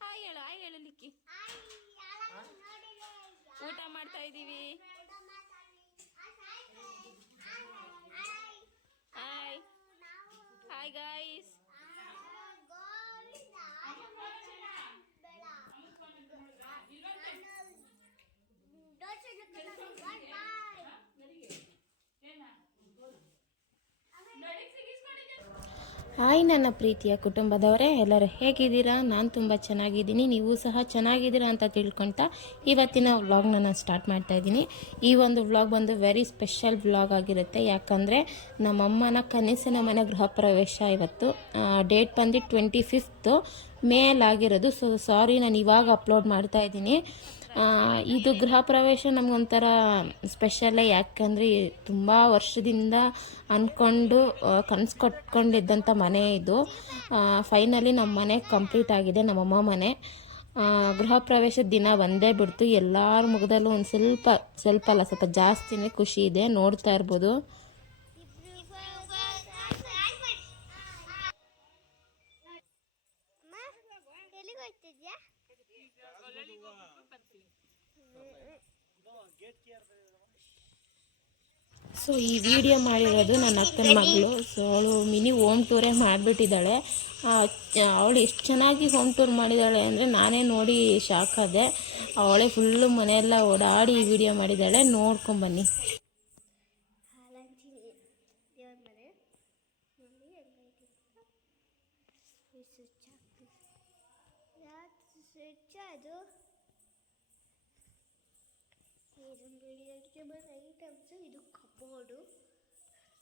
Hi ಹೇಳು hi ಹೇಳು ಲಿಕ್ಕಿ ಊಟ ಮಾಡ್ತಾ ಇದ್ದೀವಿ. ಹಾಯ್ ಹಾಯ್ ಗಾಯ್ಸ್ ಹಾಯ್ ನನ್ನ ಪ್ರೀತಿಯ ಕುಟುಂಬದವರೇ, ಎಲ್ಲರೂ ಹೇಗಿದ್ದೀರಾ? ನಾನು ತುಂಬ ಚೆನ್ನಾಗಿದ್ದೀನಿ. ನೀವು ಸಹ ಚೆನ್ನಾಗಿದ್ದೀರಾ ಅಂತ ತಿಳ್ಕೊಳ್ತಾ ಇವತ್ತಿನ ವ್ಲಾಗ್ನ ನಾನು ಸ್ಟಾರ್ಟ್ ಮಾಡ್ತಾ ಇದ್ದೀನಿ. ಈ ಒಂದು ವ್ಲಾಗ್ ಒಂದು ವೆರಿ ಸ್ಪೆಷಲ್ ವ್ಲಾಗ್ ಆಗಿರುತ್ತೆ. ಯಾಕಂದರೆ ನಮ್ಮಮ್ಮನ ಕನಸಿನ ಮನೆ ಗೃಹ ಪ್ರವೇಶ ಇವತ್ತು. ಡೇಟ್ ಬಂದು ಟ್ವೆಂಟಿ ಫಿಫ್ತು ಮೇಲಾಗಿರೋದು. ಸೊ ಸಾರಿ ನಾನು ಇವಾಗ ಅಪ್ಲೋಡ್ ಮಾಡ್ತಾ ಇದ್ದೀನಿ. ಇದು ಗೃಹ ಪ್ರವೇಶ ನಮಗೊಂಥರ ಸ್ಪೆಷಲ್ಲೇ ಯಾಕಂದರೆ ತುಂಬ ವರ್ಷದಿಂದ ಅಂದ್ಕೊಂಡು ಕನಸು ಕೊಟ್ಕೊಂಡಿದ್ದಂಥ ಮನೆ ಇದು. ಫೈನಲಿ ನಮ್ಮ ಮನೆ ಕಂಪ್ಲೀಟ್ ಆಗಿದೆ ನಮ್ಮಮ್ಮ ಮನೆ. ಗೃಹ ಪ್ರವೇಶದ ದಿನ ಒಂದೇ ಬಿಡ್ತು. ಎಲ್ಲರ ಮುಖದಲ್ಲೂ ಒಂದು ಸ್ವಲ್ಪ ಸ್ವಲ್ಪ ಅಲ್ಲ, ಸ್ವಲ್ಪ ಜಾಸ್ತಿನೇ ಖುಷಿ ಇದೆ, ನೋಡ್ತಾ ಇರ್ಬೋದು. ಸೊ ಈ ವಿಡಿಯೋ ಮಾಡಿರೋದು ನನ್ನ ಅಕ್ಕನ ಮಗಳು. ಸೊ ಅವಳು ಮಿನಿ ಹೋಮ್ ಟೂರೇ ಮಾಡಿಬಿಟ್ಟಿದ್ದಾಳೆ. ಅವಳು ಎಷ್ಟು ಚೆನ್ನಾಗಿ ಹೋಮ್ ಟೂರ್ ಮಾಡಿದ್ದಾಳೆ ಅಂದರೆ ನಾನೇ ನೋಡಿ ಶಾಕ್ ಆದೆ. ಅವಳೇ ಫುಲ್ಲು ಮನೆಯೆಲ್ಲ ಓಡಾಡಿ ಈ ವಿಡಿಯೋ ಮಾಡಿದ್ದಾಳೆ. ನೋಡ್ಕೊಂಬನ್ನಿ ಹಾಲಂಚಿನಿ ಕಬೋರ್ಡು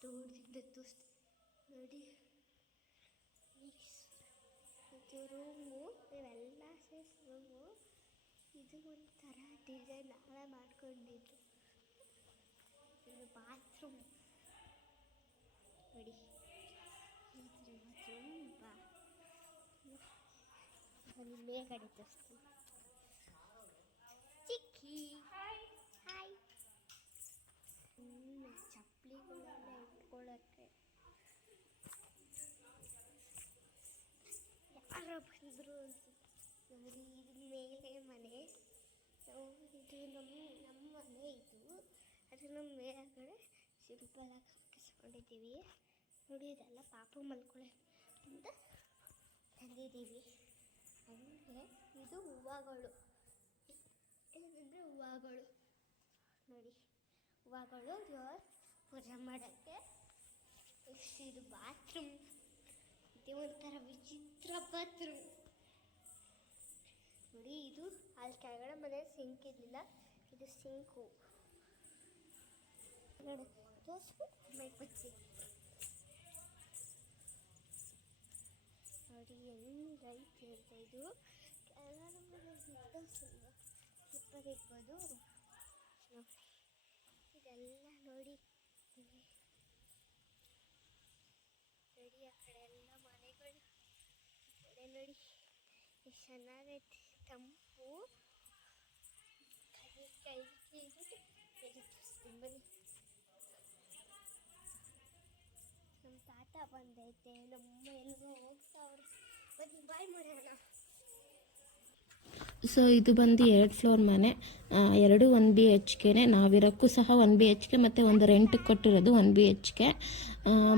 ದೂರದಿಂದ ತೋರಿಸ್ತೆ ನೋಡಿ. ಇದು ರೂಮು ಇವೆಲ್ಲ ಸೇಸ್ ರೂಮು ಇದು ಒಂಥರ ಡಿಸೈನ್ ನಾವೇ ಮಾಡ್ಕೊಂಡಿದ್ದು. ಇದು ಬಾತ್ರೂಮ್ ನೋಡಿ. ಇದು ಬಾತ್ರೂಮ್ ಬಾ ಅಲ್ಲಿ ಮೇಲ್ಗಡೆ ತೋರಿಸ್ತೀನಿ. ಚಿಕ್ಕಿ. ಯಾರೋ ಬಂದರು ಅನ್ಸುತ್ತೆ ನೋಡಿ ಇದು ಮೇಲೆ ಮನೆ ನಾವು ಇದು ನಮ್ಮ ನಮ್ಮ ಮನೆ ಇದು ಅದು ನಮ್ಮ ಮೇಲ್ಗಡೆ ಸಿಂಪಲ್ ಆಗಿ ಹಾಕಿಸ್ಕೊಂಡಿದ್ದೀವಿ ನೋಡಿ ಇದೆಲ್ಲ ಪಾಪ ಮಲ್ಕೊಳ್ಳೆ ಅಂತ ತಂದಿದ್ದೀವಿ ಅಂದರೆ ಇದು ಹೂವಗಳು ಏನಂದರೆ ಹೂವಗಳು ನೋಡಿ ಹೂವಗಳು ಪೂಜೆ ಮಾಡೋಕ್ಕೆ ನೆಕ್ಸ್ಟ್ ಇದು ಬಾತ್ರೂಮ್ ಇದು ಒಂಥರ ವಿಚಿತ್ರ ಪತ್ರು ನೋಡಿ, ಇದು ಅಲ್ಲಿ ಕೆಳಗಡೆ ಮನೆ ಸಿಂಕ್ ಇರಲಿಲ್ಲ. ಇದು ಸಿಂಕು ನೋಡಿ ತೋರಿಸ್ಕು ಮಾಡ್ಕೊಡ್ತೀನಿ ನೋಡಿ ಹೆಂಗೈತೆ ಅಂತ ಇದು? ಕೆಳಗಡೆ ಮನೆ ಇರ್ಬೋದು. ಇದೆಲ್ಲ ನೋಡಿ ಇಲ್ಲಿ ನೋಡಿ ಆ ಕಡೆ ಎಲ್ಲ ಮನೆಗಳು ಈ ಕಡೆ ನೋಡಿ ಎಷ್ಟು ಚೆನ್ನಾಗೈತೆ ತಂಪು. ನಮ್ಮ ಬಂದೈತೆ, ನಮ್ಮ ಬಾಯ್ ಮಾಡೋಣ ಸೊ ಇದು ಬಂದು ಎರಡು ಫ್ಲೋರ್ ಮನೆ. ಎರಡು ಒನ್ ಬಿ ಎಚ್ ಕೆನೆ ನಾವಿರೋಕ್ಕೂ ಸಹ ಒನ್ ಬಿ ಎಚ್ ಕೆ ಮತ್ತು ಒಂದು ರೆಂಟಿಗೆ ಕೊಟ್ಟಿರೋದು ಒನ್ ಬಿ ಎಚ್ ಕೆ.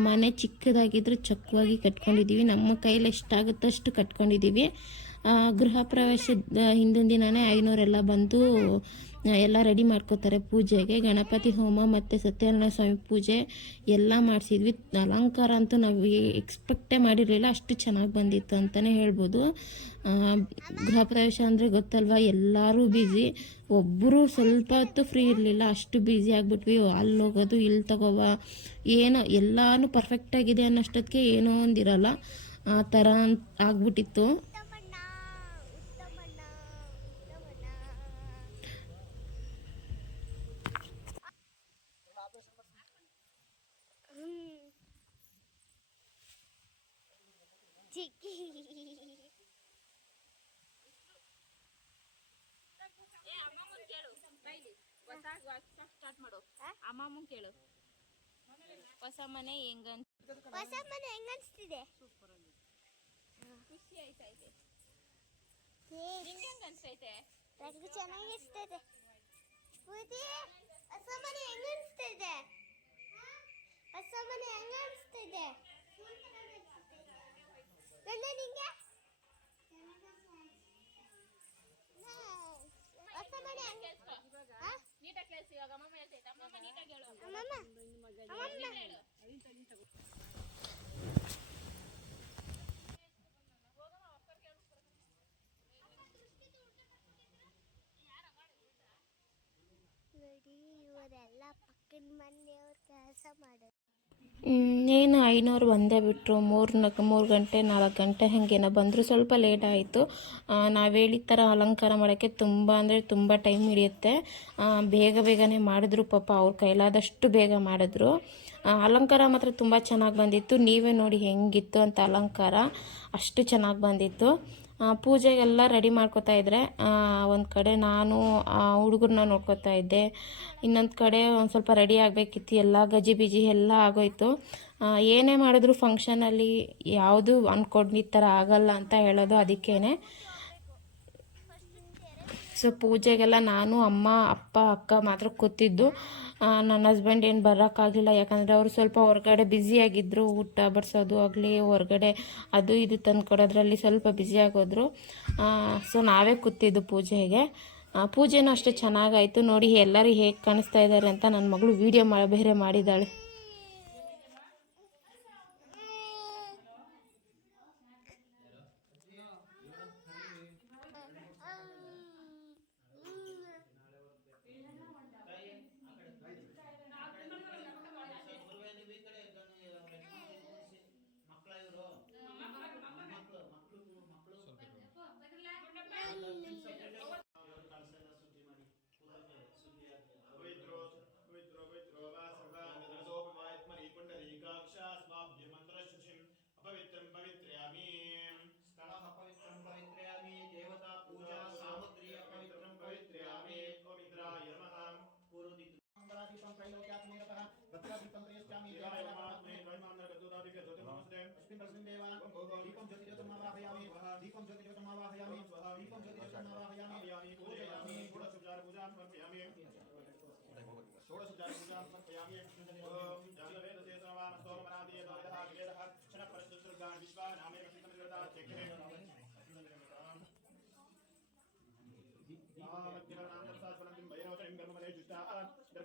ಮನೆ ಚಿಕ್ಕದಾಗಿದ್ರು ಚೊಕ್ಕವಾಗಿ ಕಟ್ಕೊಂಡಿದ್ದೀವಿ. ನಮ್ಮ ಕೈಲಿ ಎಷ್ಟಾಗುತ್ತೋ ಅಷ್ಟು ಕಟ್ಕೊಂಡಿದ್ದೀವಿ. ಗೃಹ ಪ್ರವೇಶದ ಹಿಂದಿನ ದಿನವೇ ಐನೂರೆಲ್ಲ ಬಂದು ಎಲ್ಲ ರೆಡಿ ಮಾಡ್ಕೋತಾರೆ ಪೂಜೆಗೆ. ಗಣಪತಿ ಹೋಮ ಮತ್ತು ಸತ್ಯನಾರಾಯಣ ಸ್ವಾಮಿ ಪೂಜೆ ಎಲ್ಲ ಮಾಡಿಸಿದ್ವಿ. ಅಲಂಕಾರ ಅಂತೂ ನಾವು ಎಕ್ಸ್ಪೆಕ್ಟೇ ಮಾಡಿರಲಿಲ್ಲ. ಅಷ್ಟು ಚೆನ್ನಾಗಿ ಬಂದಿತ್ತು ಅಂತಲೇ ಹೇಳ್ಬೋದು. ಗೃಹ ಪ್ರವೇಶ ಅಂದರೆ ಗೊತ್ತಲ್ವಾ? ಎಲ್ಲರೂ ಬ್ಯುಸಿ ಒಬ್ಬರು ಸ್ವಲ್ಪ ಹೊತ್ತು ಫ್ರೀ ಇರಲಿಲ್ಲ. ಅಷ್ಟು ಬ್ಯುಸಿ ಆಗಿಬಿಟ್ವಿ. ಅಲ್ಲಿ ಹೋಗೋದು ಇಲ್ಲಿ ತಗೋವ, ಏನೋ ಎಲ್ಲನೂ ಪರ್ಫೆಕ್ಟಾಗಿದೆ ಅನ್ನೋಷ್ಟೊತ್ತಿಗೆ ಏನೋ ಒಂದಿರಲ್ಲ ಆ ಥರ ಆಗ್ಬಿಟ್ಟಿತ್ತು ಉತ್ತಮಣ್ಣ ಉತ್ತಮಣ್ಣ ಉತ್ತಮಣ್ಣ ಹ್ಮ್. ಚಿಕ್ಕಿ ಸ್ಟಾರ್ಟ್ ಮಾಡು. ಅಮ್ಮಮ್ಮ ಕೇಳು. ಹೊಸ ಮನೆ ಹೆಂಗ ಹೊಸ ಮನೆ ಹೆಂಗ್ ಅನ್ಸ್ತಿದೆ ಖುಷಿ ಆಯ್ತೈತೆ ನಿಂಗೆ ಹೆಂಗ್ ಅನ್ಸ್ತೈತೆ? ನನಗೆ ಚೆನ್ನಾಗಿರ್ತದೆ ಪೂಜಿ ಮನೆ ಹೆಂಗ ಹೊಸ ಮನೆ ಹೆಂಗ ಅನಿಸ್ತದೆ ಏನು ಐನೂರು ಒಂದೇ ಬಿಟ್ಟರು ಮೂರು ಮೂರು ಗಂಟೆ, ನಾಲ್ಕು ಗಂಟೆ ಹಾಗೇನೋ ಬಂದರೂ. ಸ್ವಲ್ಪ ಲೇಟ್ ಆಯಿತು. ನಾವು ಹೇಳಿದ ಥರ ಅಲಂಕಾರ ಮಾಡೋಕ್ಕೆ ತುಂಬ ಅಂದರೆ ತುಂಬ ಟೈಮ್ ಹಿಡಿಯುತ್ತೆ. ಬೇಗ ಬೇಗನೆ ಮಾಡಿದ್ರು ಪಾಪ ಅವ್ರ ಕೈಲಾದಷ್ಟು ಬೇಗ ಮಾಡಿದ್ರು. ಅಲಂಕಾರ ಮಾತ್ರ ತುಂಬ ಚೆನ್ನಾಗಿ ಬಂದಿತ್ತು. ನೀವೇ ನೋಡಿ ಹೆಂಗಿತ್ತು ಅಂತ ಅಲಂಕಾರ. ಅಷ್ಟು ಚೆನ್ನಾಗಿ ಬಂದಿತ್ತು. ಪೂಜೆಗೆಲ್ಲ ರೆಡಿ ಮಾಡ್ಕೋತಾ ಇದ್ದರೆ ಒಂದು ಕಡೆ ನಾನು ಹುಡುಗರನ್ನ ನೋಡ್ಕೋತಾ ಇದ್ದೆ. ಇನ್ನೊಂದು ಕಡೆ ಒಂದು ಸ್ವಲ್ಪ ರೆಡಿ ಆಗಬೇಕಿತ್ತು, ಎಲ್ಲ ಗಜಿ ಬಿಜಿ ಎಲ್ಲ ಆಗೋಯ್ತು. ಏನೇ ಮಾಡಿದ್ರು ಫಂಕ್ಷನಲ್ಲಿ ಯಾವುದು ಅಂದ್ಕೊಂಡಿದ್ದ ಥರ ಆಗಲ್ಲ ಅಂತ ಹೇಳೋದು ಅದಕ್ಕೇನೆ. ಸೊ ಪೂಜೆಗೆಲ್ಲ ನಾನು, ಅಮ್ಮ, ಅಪ್ಪ, ಅಕ್ಕ ಮಾತ್ರ ಕೂತಿದ್ದು. ನನ್ನ ಹಸ್ಬೆಂಡ್ ಏನು ಬರೋಕ್ಕಾಗಲಿಲ್ಲ ಯಾಕಂದರೆ ಅವರು ಸ್ವಲ್ಪ ಹೊರಗಡೆ ಬ್ಯುಸಿಯಾಗಿದ್ದರು ಊಟ ಬಡಿಸೋದು ಆಗಲಿ, ಹೊರಗಡೆ ಅದು ಇದು ತಂದು ಕೊಡೋದ್ರಲ್ಲಿ ಸ್ವಲ್ಪ ಬ್ಯುಸಿಯಾಗೋದ್ರು ಸೊ ನಾವೇ ಕೂತಿದ್ದು ಪೂಜೆಗೆ. ಪೂಜೆನೂ ಅಷ್ಟೇ ಚೆನ್ನಾಗಾಯಿತು. ನೋಡಿ ಎಲ್ಲರೂ ಹೇಗೆ ಕಾಣಿಸ್ತಾ ಇದ್ದಾರೆ ಅಂತ ನನ್ನ ಮಗಳು ವೀಡಿಯೋ ಮಾ ಬೇರೆ ಮಾಡಿದ್ದಾಳೆ अस्मिन् परस्मिन् देव दीपं ज्योतिज्योतिर्मावाहयामि दीपं ज्योतिज्योतिर्मावाहयामि दीपं ज्योतिज्योतिर्मावाहयामि पूजयामि षोडशोपचारपूजां समर्पयामि षोडशोपचारपूजां समर्पयामि ॐ जागवेदसे सर्वान् सोमरादीय दोयः वेदः क्षणपरिशुद्धुर्गान् विश्वानामे प्रसिद्धमिर्गता चक्रे आ भक्तिवर्णान्तरसा स्वरं भैरवतरिं गर्भमले जुष्टा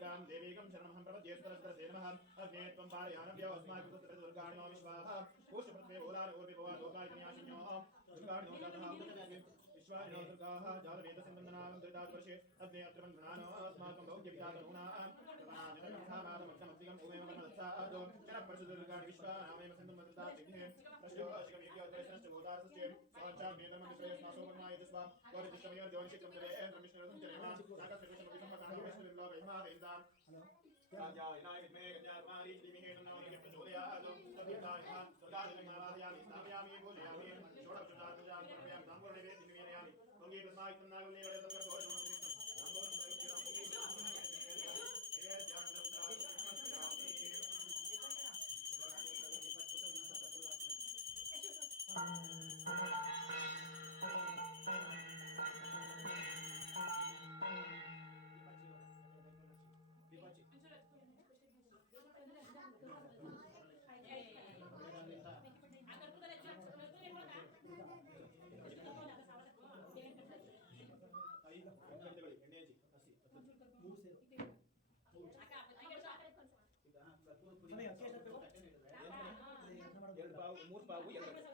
दुर्गां हम शरणमहं प्रपद्येश्वरस्य नमः अग्ने त्वं पारयानव्यौ अस्माकं पुत्र दुर्गाणि नो विश्वाः। कोशप्रत्ये ओलार ओपि भवा लोकाय विन्यासिन्योः दुर्गाणि नो जातः विश्वानि नो दुर्गाः जालवेदसम्बन्धनां दृतादृशे अग्ने अत्र बन्धनानो अस्माकं भौग्यविचारगुणाः प्रमाणमक्षमक्षिकम् उमेव मनसा अदो जनपरशुदुर्गाणि विश्वानामेव सिन्धुं वदता विघ्ने पश्योश्वमेव्योदयश्च भूतार्थस्य स्वाचां वेदमनुश्रेयस्मासो वर्णायति स्वा वरदिशमयो देवंशिकं देवे ब्रह्मिष्णुरथं च रेमा नागस्य विषमविधं पतां विष्णु மாதேந்தான் ராஜா விநாயகர் மேகஜார் மாரி ஸ்ரீமிகேதன் நவனிக பிரச்சோதயாதம் சத்யதாரிகான் சதாதிலங்காராதயாமி ஸ்தாபயாமி பூஜயாமி ஷோடபுஜாதயாமி பிரபயாமி சம்பூர்ணவே திவியரயாமி தொங்கீட்டு சாய்த்தம் நாகம் நீவடதம் ಎರಡು ಪಾವು ಮೂರು ಪಾವು ಎರಡು ಮೂರು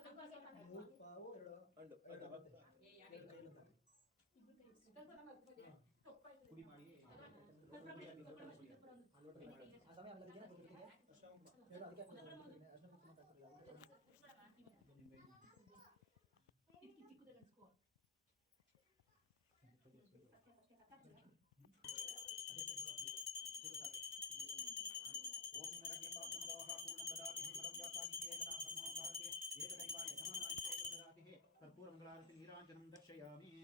ಕರ್ಪೂರಮಂಗಳಾರತಿ ನೀರಾಂಜನಂ ದರ್ಶಯಾಮಿ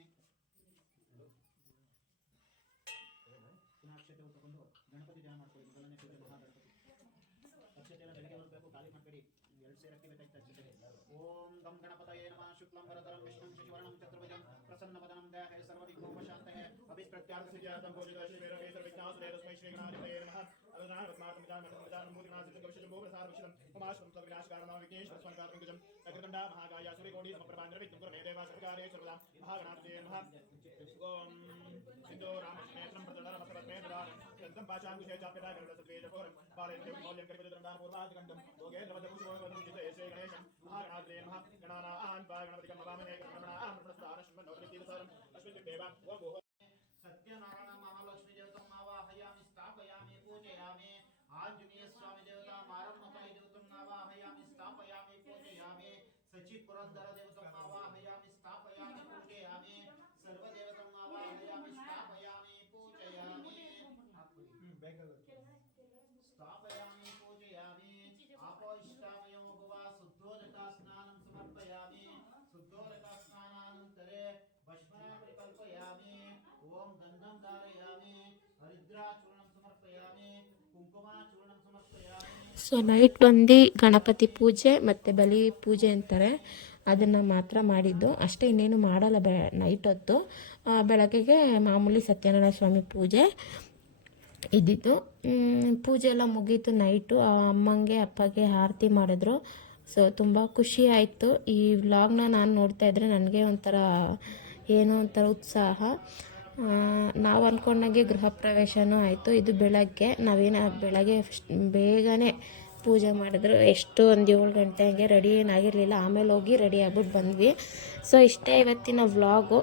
ಪುನಃ ಅಕ್ಷತೆಯನ್ನು ತಗೊಂಡು ಗಣಪತಿ ಧ್ಯಾನ ಮಾಡ್ಕೊಳ್ಳಿ ಮೊದಲನೇ ಪೂಜೆ ಮಹಾಗಣಪತಿ ಅಕ್ಷತೆ ಎಲ್ಲ ಬೆಳಗ್ಗೆ ಬರಬೇಕು ಖಾಲಿ ಮಾಡಬೇಡಿ ಎರಡು ಸೇರಕ್ಕೆ ಬೇಕಾಯ್ತು ಓಂ ಗಂ ಗಣಪತಯೇ ನಮಃ ಶುಕ್ಲಂ ವರದರಂ ವಿಷ್ಣುಂ ಶಶಿವರ್ಣಂ ಚತುರ್ಭುಜಂ ಪ್ರಸನ್ನವದನಂ ಧ್ಯಾಯೇ ಸರ್ವವಿಘ್ನೋಪಶಾಂತಯೇ अभिप्रत्यार्थ सिद्ध्यार्थं भोजिता श्रीवेरवे सर्वविघ्नासुरे तस्मै श्रीगणाधिपतये नमः अवधानवत्मार्थं विधानमर्थं विधानमूर्तिनासितं कविशजं सर्वशुभं उमाशुभं तव विनाशकारणं विघ्नेश्वरस्मरणात्मकजं तदितण्डा महाकाया सूर्यकोटि समप्रभान्द्र विद्युं मे देवा सर्वकारे सर्वदा महागणापते नमः। ॐ सिन्धो रामक्षेत्रं प्रददानं प्रपद्मे ददानं गन्धं पाशां कुशे चाप्यता गरुडसद्वेजपोरं पालयन्तं मौल्यं कर्पितदण्डां पूर्वादिगन्धं भोगे लवदकुशोगणमुचित एषे गणेशं महागणापते नमः। गणानान् वा गणपतिकं नमामहे गणनां प्रस्थानश्वं नवतीरसरं अश्वतिदेवा वो सत्यनारायण महालक्ष्मी जगतम आवाहयामि स्थापयामि, पूजयामि। आंजनेय स्वामी सचि पुरंदर देवतम आवाहयामि स्थापयामि पूजयामि सर्व देवतम आवाहयामि स्थापयामि पूजयामि। स्थापयामि पूजयामि। आपोष्टामयो भवा शुद्धोदका स्नानं समर्पयामि। शुद्धोदका स्नानानन्तरे भस्मना परिकल्पयामि ॐ गन्धं धारयामि। हरिद्राचूर्णं समर्पयामि। कुङ्कुमाचूर्णं समर्पयामि। ಸೊ ನೈಟ್ ಬಂದು ಗಣಪತಿ ಪೂಜೆ ಮತ್ತು ಬಲಿ ಪೂಜೆ ಅಂತಾರೆ. ಅದನ್ನು ಮಾತ್ರ ಮಾಡಿದ್ದು. ಅಷ್ಟೇ ಇನ್ನೇನು ಮಾಡಲ್ಲ ಬೆ ನೈಟ್ ಹೊತ್ತು. ಬೆಳಗ್ಗೆಗೆ ಮಾಮೂಲಿ ಸತ್ಯನಾರಾಯಣ ಸ್ವಾಮಿ ಪೂಜೆ ಇದ್ದಿದ್ದು. ಪೂಜೆ ಎಲ್ಲ ಮುಗೀತು ನೈಟು ಅಮ್ಮಂಗೆ, ಅಪ್ಪಗೆ ಆರತಿ ಮಾಡಿದ್ರು. ಸೊ ತುಂಬ ಖುಷಿ ಆಯಿತು. ಈ ವ್ಲಾಗ್ನ ನಾನು ನೋಡ್ತಾ ಇದ್ದರೆ ನನಗೆ ಒಂಥರ, ಏನೋ ಒಂಥರ ಉತ್ಸಾಹ. ನಾವು ಅಂದ್ಕೊಂಡಂಗೆ ಗೃಹ ಪ್ರವೇಶನೂ ಆಯಿತು. ಇದು ಬೆಳಗ್ಗೆ, ನಾವೇನು ಬೆಳಗ್ಗೆ ಬೇಗನೆ ಪೂಜೆ ಮಾಡಿದ್ರು. ಎಷ್ಟು ಒಂದು ಏಳು ಗಂಟೆ ಹಂಗೆ ರೆಡಿ ಏನಾಗಿರಲಿಲ್ಲ ಆಮೇಲೆ ಹೋಗಿ ರೆಡಿ ಆಗ್ಬಿಟ್ಟು ಬಂದ್ವಿ. ಸೊ ಇಷ್ಟೇ ಇವತ್ತಿನ ವ್ಲಾಗು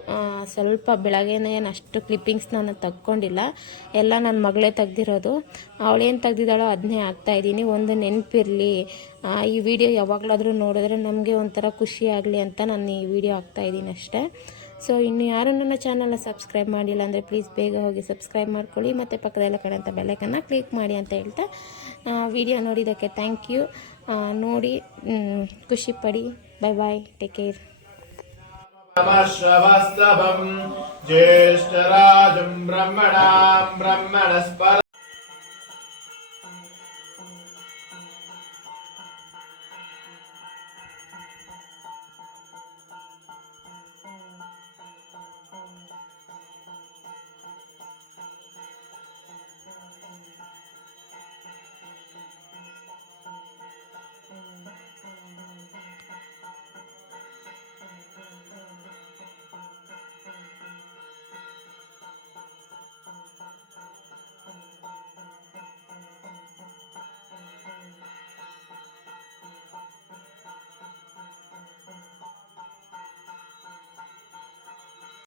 ಸ್ವಲ್ಪ ಬೆಳಗ್ಗೆನೇ ಏನು ಅಷ್ಟು ಕ್ಲಿಪ್ಪಿಂಗ್ಸ್ ನಾನು ತಗೊಂಡಿಲ್ಲ ಎಲ್ಲ ನನ್ನ ಮಗಳೇ ತೆಗ್ದಿರೋದು. ಅವಳೇನು ತೆಗ್ದಿದ್ದಾಳೋ ಅದನ್ನೇ ಹಾಕ್ತಾಯಿದ್ದೀನಿ ಒಂದು ನೆನಪಿರಲಿ. ಈ ವಿಡಿಯೋ ಯಾವಾಗಲಾದರೂ ನೋಡಿದ್ರೆ ನಮಗೆ ಒಂಥರ ಖುಷಿ ಆಗಲಿ ಅಂತ ನಾನು ಈ ವಿಡಿಯೋ ಹಾಕ್ತಾಯಿದ್ದೀನಿ ಅಷ್ಟೇ. ಸೊ ಇನ್ನು ಯಾರು ನನ್ನ ಚಾನಲ್ನ ಸಬ್ಸ್ಕ್ರೈಬ್ ಮಾಡಿಲ್ಲ ಅಂದರೆ ಪ್ಲೀಸ್ ಬೇಗ ಹೋಗಿ ಸಬ್ಸ್ಕ್ರೈಬ್ ಮಾಡ್ಕೊಳ್ಳಿ. ಮತ್ತು ಪಕ್ಕದಲ್ಲೇ ಕಾಣೋಂಥ ಬೆಲೆಕನ್ನು ಕ್ಲಿಕ್ ಮಾಡಿ ಅಂತ ಹೇಳ್ತಾ ವಿಡಿಯೋ ನೋಡಿದ್ದಕ್ಕೆ ಥ್ಯಾಂಕ್ ಯು ನೋಡಿ ಖುಷಿಪಡಿ ಬೈ ಬಾಯ್ ಟೇಕ್ ಕೇರ್ ಶ್ರವಸ್ತವಂ ಜ್ಯೇಷ್ಠರಾಜಂ ಬ್ರಹ್ಮಣ